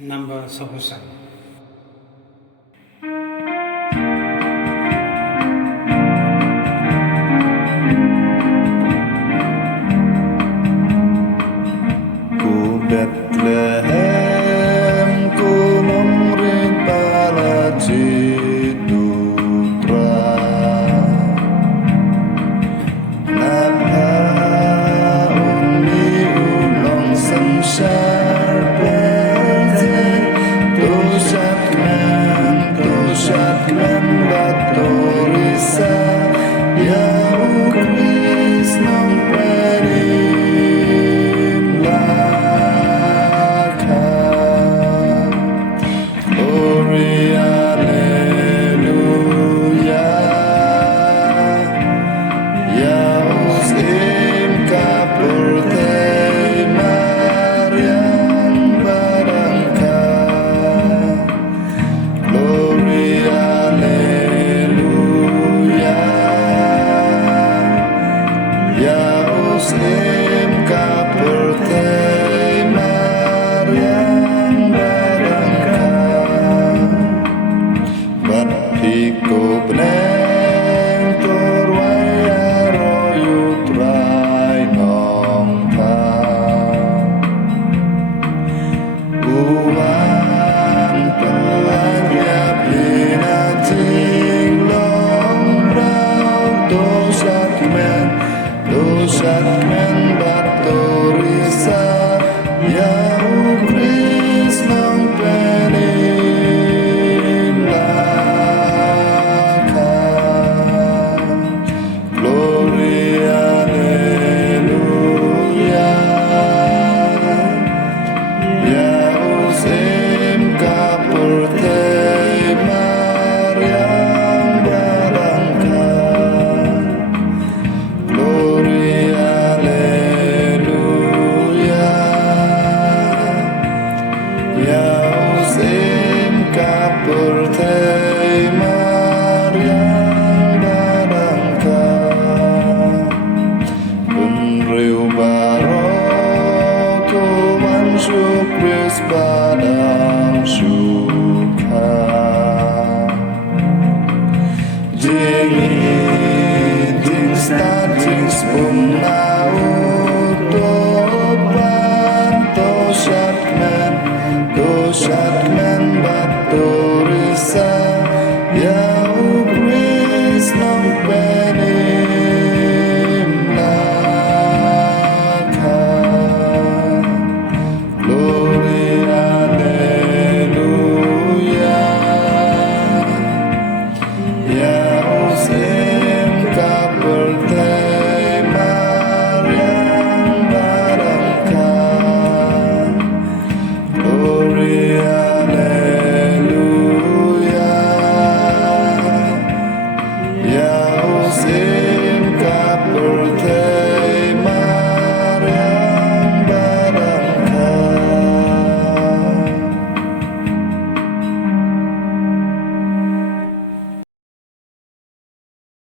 number solution. Ku Bethlehem, ku murid para cidutra. Napa uni unong samsar beze, tosat men batorisa, ya ukris nong perin laka. Glory, hallelujah. Yaos im kapurtei Maryam barangka. Glory, hallelujah. Yaos im kapurtei Maryam barangka. Bat piko bneng turwaya royu trai nong pa. Uwan pelanya pina ting long rau dosat men batorisa, ya ukris nong penin laka. Glory, hallelujah. Yaos im kapurtei Maryam barangka. Glory, hallelujah. Yaos im kapurtei Maryam barangka. Penriu baro Tuhan syukris padang suka. Jing starting spum nautopan tosat men